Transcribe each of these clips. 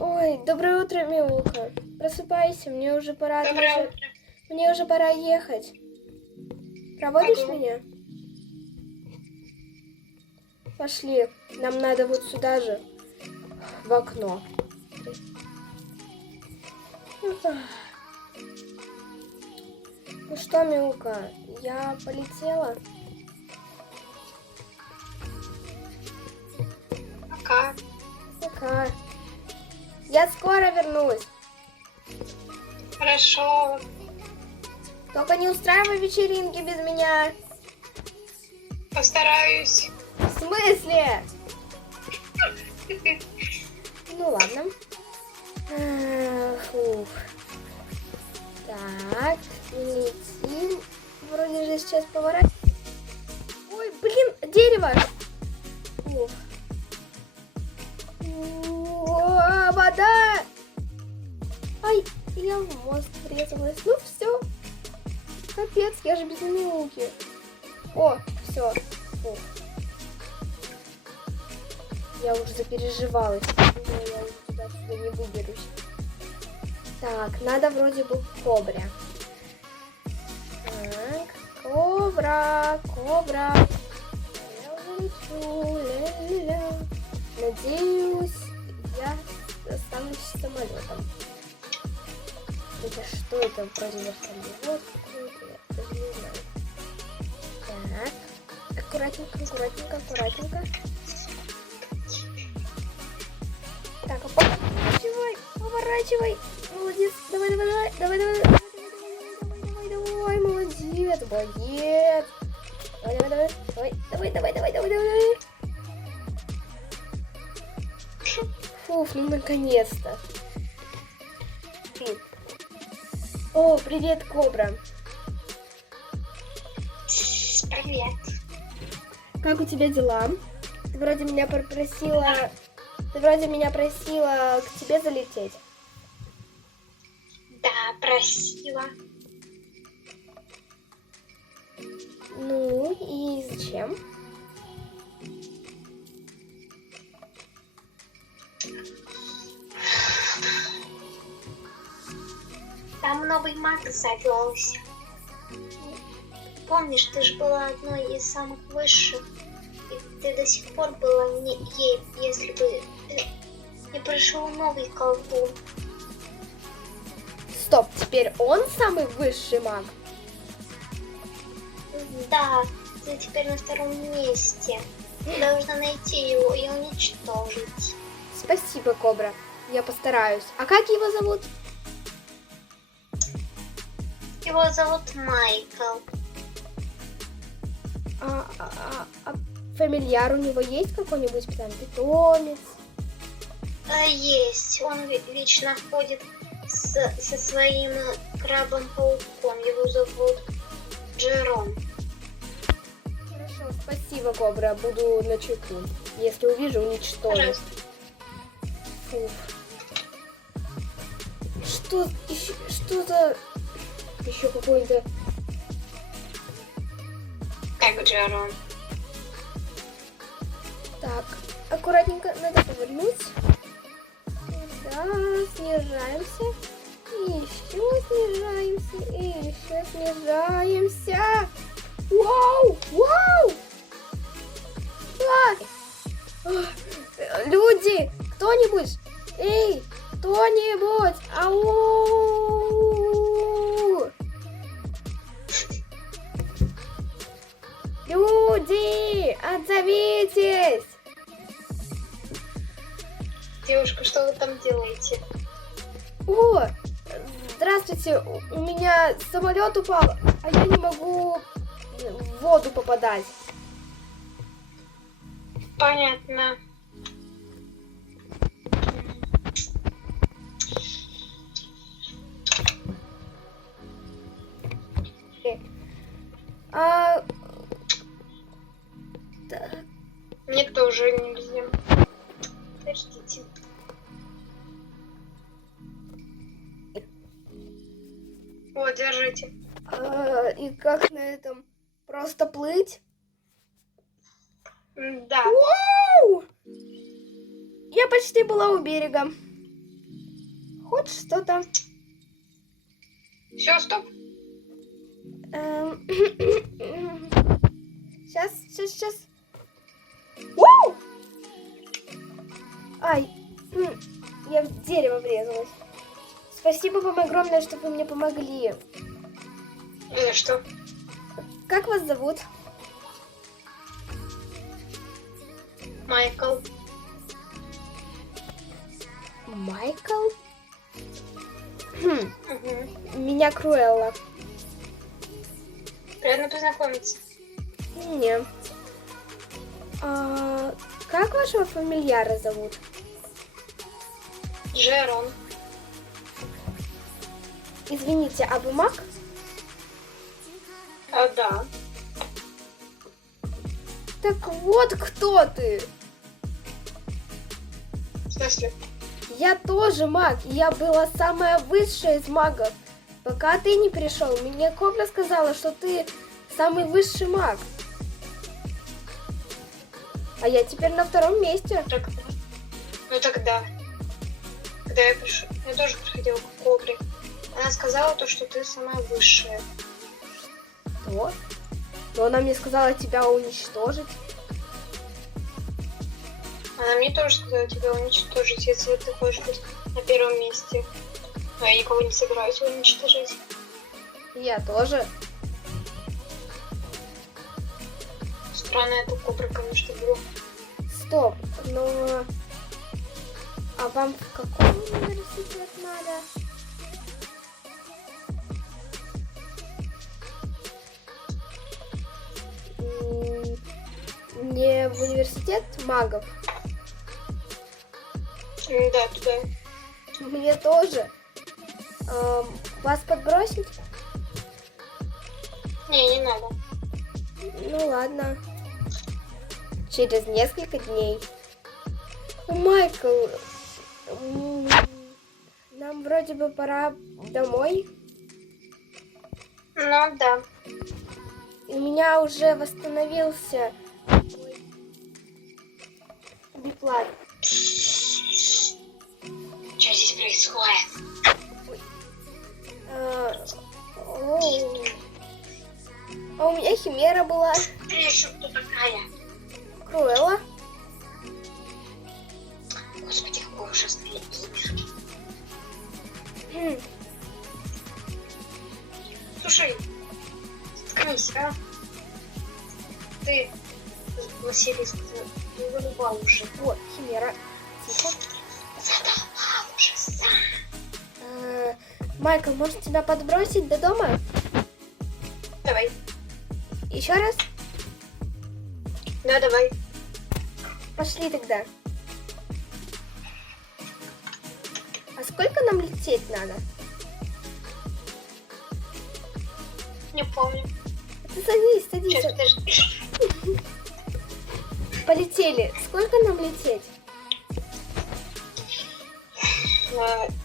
Ой, доброе утро, Милка. Просыпайся, мне уже пора Доброе утро. Мне уже пора ехать. Проводишь Ага. меня? Пошли. Нам надо вот сюда же, в окно. Ну что, Милка, я полетела? Пока. Пока. Я скоро вернусь. Хорошо. Только не устраивай вечеринки без меня. Постараюсь. В смысле? Ну ладно. Фух. Так, летим. Вроде же сейчас поворачиваем. Ой, блин, дерево. Ух. О, вода. Ай, я в мост врезалась. Ну все. Капец, я же без Милки. О, все. Я уже запереживалась. Думаю, я уже туда-сюда не выберусь. Так, надо вроде бы к кобре. Так, кобра. Я уже лечу. Ля-ля-ля. Надеюсь, я останусь самолетом. Хотя что это? Вроде вертолет какой-то. Я даже не знаю. Так, аккуратненько. Так, поворачивай. Молодец. Давай, молодец, боец. Давай. Фуф, ну наконец-то. О, привет, Кобра. Привет. Как у тебя дела? Ты вроде меня просила к тебе залететь. Да, просила. Ну и зачем? Там новый маг завелся. Помнишь, ты же была одной из самых высших. И ты до сих пор была не ей, если бы не пришел новый колдун. Стоп, теперь он самый высший маг? Да, ты теперь на втором месте. Ты должна найти его и уничтожить. Спасибо, Кобра. Я постараюсь. А как его зовут? Его зовут Майкл. А фамильяр у него есть какой-нибудь там питомец? Есть. Он вечно ходит со своим крабом-пауком. Его зовут Джером. Хорошо, спасибо, Кобра. Буду начеку. Если увижу, уничтожу. Фух. Что за... Еще какой-то... Как Джером. Так, аккуратненько надо повернуть. Да, снижаемся. И еще снижаемся. Вау! Люди! Кто-нибудь! Эй! Кто-нибудь! Ау! Люди! Отзовитесь! Девушка, что вы там делаете? О! Здравствуйте! У меня самолет упал, а я не могу в воду попадать. Понятно. Так. Мне тоже нельзя. Подождите. Вот, держите. И как на этом? Просто плыть? Да. Вау! Я почти была у берега. хоть что-то. Все, стоп. Сейчас. Уу! Ай, я в дерево врезалась. Спасибо вам огромное, что вы мне помогли. Не за что. Как вас зовут? Майкл. Майкл? Угу. Меня Круэлла. Приятно познакомиться. Не. Как вашего фамильяра зовут? Жерон. Извините, а вы маг? А, да. Так вот кто ты. В смысле? Я тоже маг, и я была самая высшая из магов. Пока ты не пришел, мне Кобра сказала, что ты самый высший маг. А я теперь на втором месте. Так, ну тогда. Когда я пришел, я тоже приходила к Кобре. Она сказала то, что ты самая высшая. Что? Но она мне сказала тебя уничтожить. Она мне тоже сказала тебя уничтожить, если ты хочешь быть на первом месте. Но я никого не собираюсь уничтожить. Я тоже. Странно это Кобра, конечно, было. Стоп, но... А вам в какой университет надо? Не в университет магов? Да, туда. Мне тоже. Вас подбросить? Не надо. Ну ладно. Через несколько дней. Майкл, нам вроде бы пора домой. Ну да. У меня уже восстановился биплан. Что здесь происходит? А у меня химера была. Ты еще кто такая? Круэлла. Господи, какое ужасное имя. Слушай, заткнись, а? Ты, Василиск, ты задолбал уже. Вот, химера. Тихо. Задолбал уже сам. Майкл, может тебя подбросить до дома? Давай. Еще раз? Да, давай. Пошли тогда. А сколько нам лететь надо? Не помню. Ты садись. Сейчас, подожди. Полетели. Сколько нам лететь?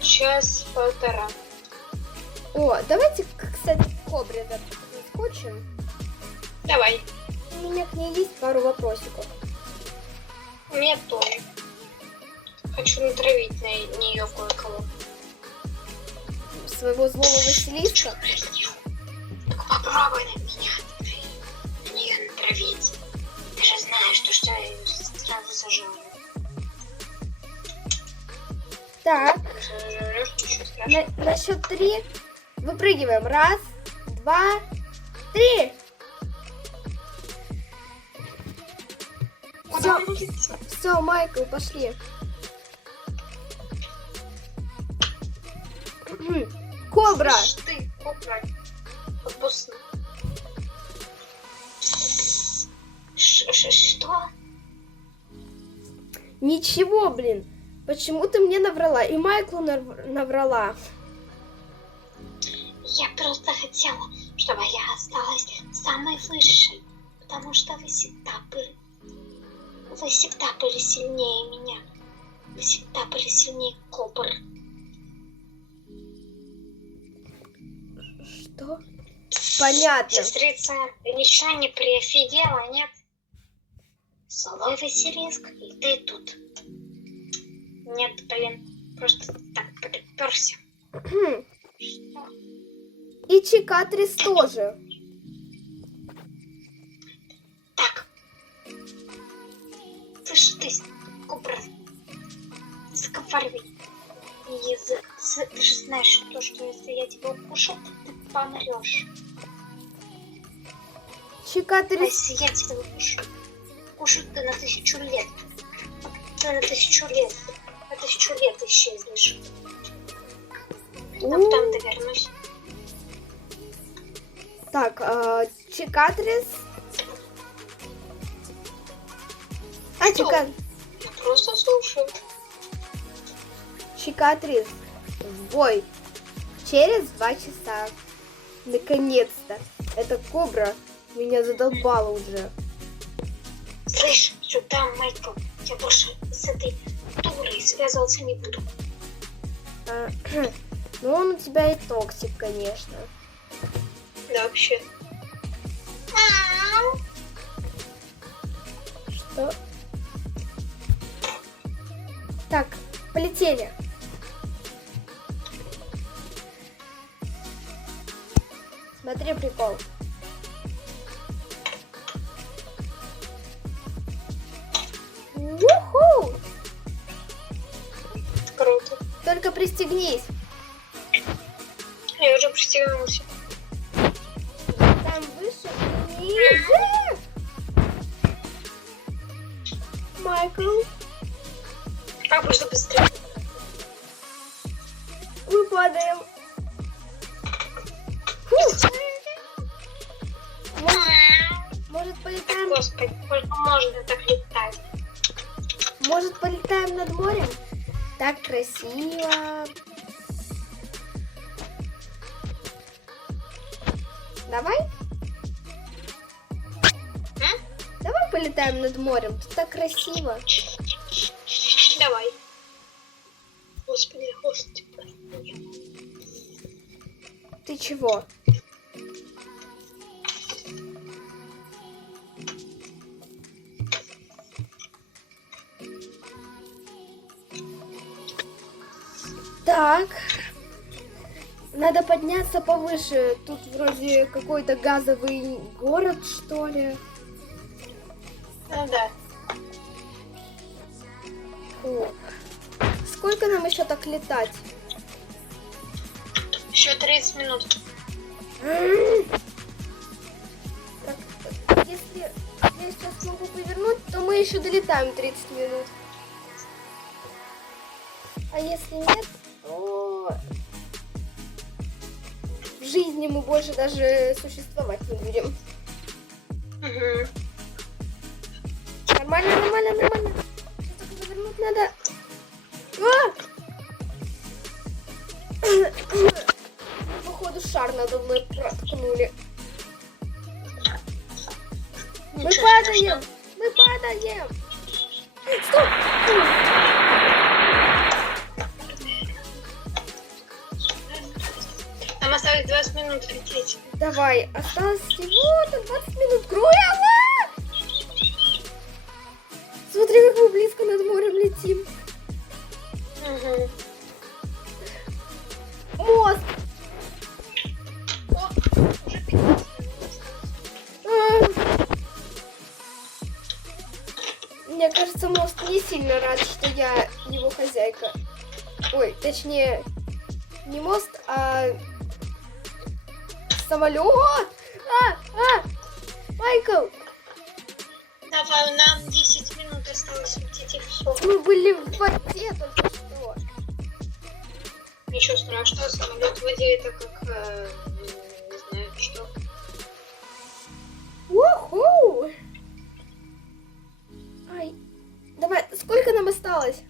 Час-полтора. О, давайте, кстати, к Кобре заскочим. Давай. У меня к ней есть пару вопросиков. Мне тоже. Хочу натравить на нее кое-кого. Своего злого Василиска? Только попробуй на меня на нее натравить. Ты же знаешь, что я ее сразу сажала. Так, Сожрёшь, ничего страшного. на счет 3 выпрыгиваем. 1, 2, 3. Куда вы летите? Все, Майкл, пошли. Кобра! Слышь, ты, Кобра. Отпусти. Что? Ничего, блин. Почему ты мне наврала? И Майклу наврала. Я просто хотела, чтобы я осталась самой высшей, потому что вы всегда были сильнее меня. Вы всегда были сильнее Кобр. Что? Понятно. Сестрица, ты ничего не приофигела, нет? Злой Василиск, и ты тут. Нет, блин, просто так приперся. Чикатрис тоже. Так. Слышь, ты, кобра, заговаривай язык. Ты же знаешь то, что если я тебя укушу, ты помрешь. А Чикатрис. если я тебя укушу ты на 1000 лет. Ты на 1000 лет. На 1000 лет исчезнешь. А потом ты вернусь. Так, Чикатрис. Что? Я просто слушаю. Чикатрис. В бой. Через 2 часа. Наконец-то. Эта кобра меня задолбала уже. Слышь, сюда, Майкл. Я больше с этой дурой связываться не буду. Ну, он у тебя и токсик, конечно. Да, вообще. Что? Так, полетели. Смотри, прикол. Уху! Круто. Только пристегнись. Я уже пристегнулся. Там выше и ниже. Майкл, Как можно быстрее? мы падаем. Фу. Может, полетаем? Господи, сколько можно так летать? Может, полетаем над морем? Так красиво. Давай? Давай полетаем над морем. Тут так красиво. Давай. Господи, господи. Ты чего? Так. Надо подняться повыше. Тут вроде какой-то газовый город, что ли. Ну да. Фу. Сколько нам еще так летать? Еще 30 минут. Так, если я сейчас смогу повернуть, то мы еще долетаем 30 минут. А если нет, то в жизни мы больше даже существовать не будем. Угу. Нормально, нормально, нормально. Сейчас только повернуть надо. А! Походу шар надо мной проткнули. Мы падаем! Мы падаем! Стоп! Нам осталось 20 минут лететь. Давай, осталось всего-то 20 минут. Круэлла! Смотри, как мы близко над морем летим. Угу. Мост! О, уже 15 минут. Мне кажется, мост не сильно рад, что я его хозяйка. Ой, точнее, не мост, а самолет. Майкл, Давай, нам 10 минут осталось лететь и все. мы были в воде только что. Ничего страшного, самолет в воде это как, не знаю, что. Уху! Ай, давай, сколько нам осталось?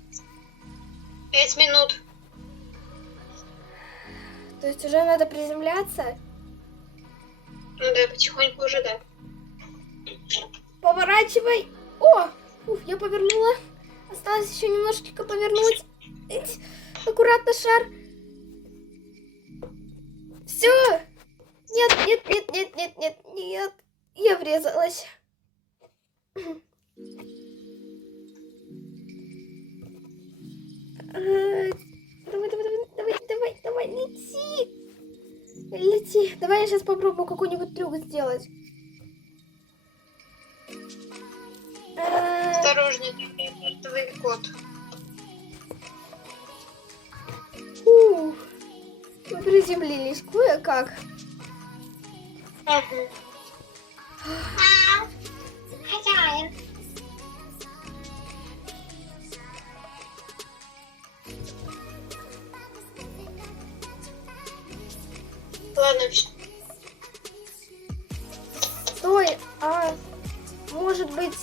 5 минут. То есть уже надо приземляться? Ну да, потихоньку уже, да. Поворачивай. О, уф, я повернула. Осталось еще немножечко повернуть. Ить, аккуратно, шар. Все. Нет, нет, нет, нет, нет, нет, нет. Я врезалась. Давай, давай, давай, давай, давай, давай, лети. Лети, давай. Давай я сейчас попробую какой-нибудь трюк сделать. Осторожнее, там мертвый кот. Ух, мы приземлились кое-как. Угу. Хозяин. Ладно, все. Стой, а может быть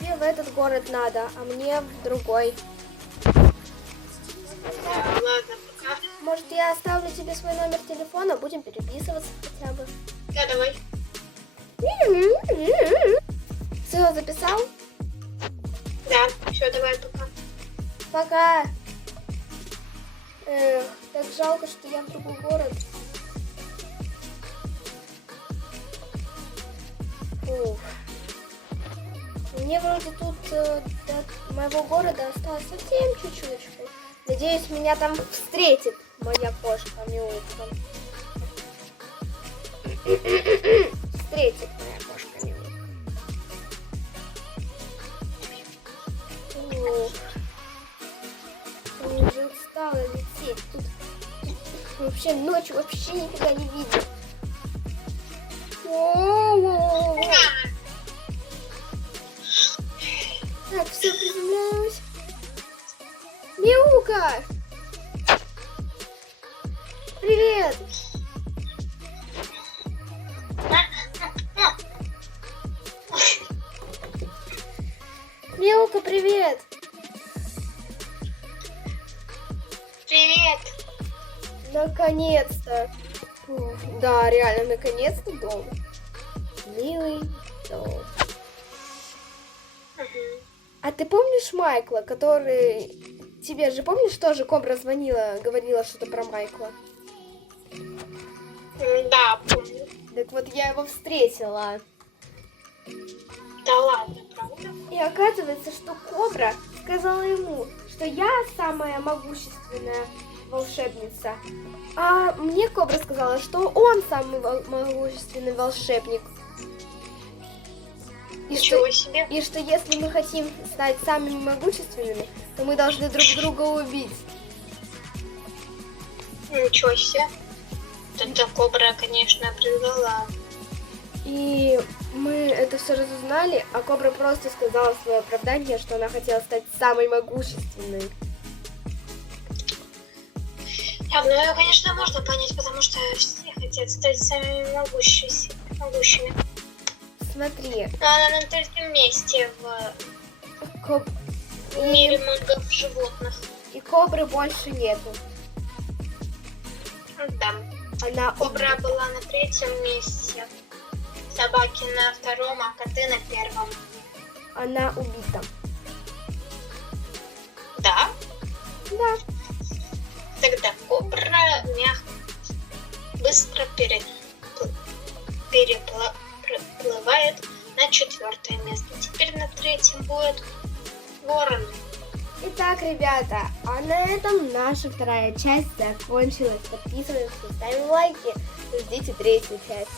тебе в этот город надо, а мне в другой. Ладно, пока. Может, я оставлю тебе свой номер телефона, будем переписываться хотя бы. Да, давай. Все, записал? Да, все, давай, пока. Пока. Эх, так жалко, что я в другой город. Фух. Мне вроде тут до моего города осталось совсем чуть-чуть. Надеюсь, меня там встретит моя кошка Милка. Встретит моя кошка Милка. Ух. Я уже устала лететь. Тут вообще ночью вообще никогда не видно. Так, все, приземляюсь. Милка! Привет! Милка, привет! Привет. Наконец-то! Фух, да, реально, наконец-то дом. Милый дом. А ты помнишь Майкла, который... Тебе же помнишь, тоже Кобра звонила, говорила что-то про Майкла? Да, помню. Так вот, я его встретила. Да ладно, правда? И оказывается, что Кобра сказала ему, что я самая могущественная волшебница. А мне Кобра сказала, что он самый могущественный волшебник. Ничего себе. И что если мы хотим стать самыми могущественными, то мы должны друг друга убить. Ничего себе. Эта кобра, конечно, предала. И мы это все разузнали, а Кобра просто сказала свое оправдание, что она хотела стать самой могущественной. Да, ну ее, конечно, можно понять, потому что все хотят стать самыми могущими. Смотри. Но она на третьем месте в мире мангов животных. И Кобры больше нету. Да. Она Кобра была на третьем месте, собаки на втором, а коты на первом. Она убита. Да? Да. Тогда кобра быстро переплывает на четвертое место. Теперь на третьем будет ворон. Итак, ребята, а на этом наша вторая часть закончилась. Подписывайтесь, ставим лайки, ждите третью часть.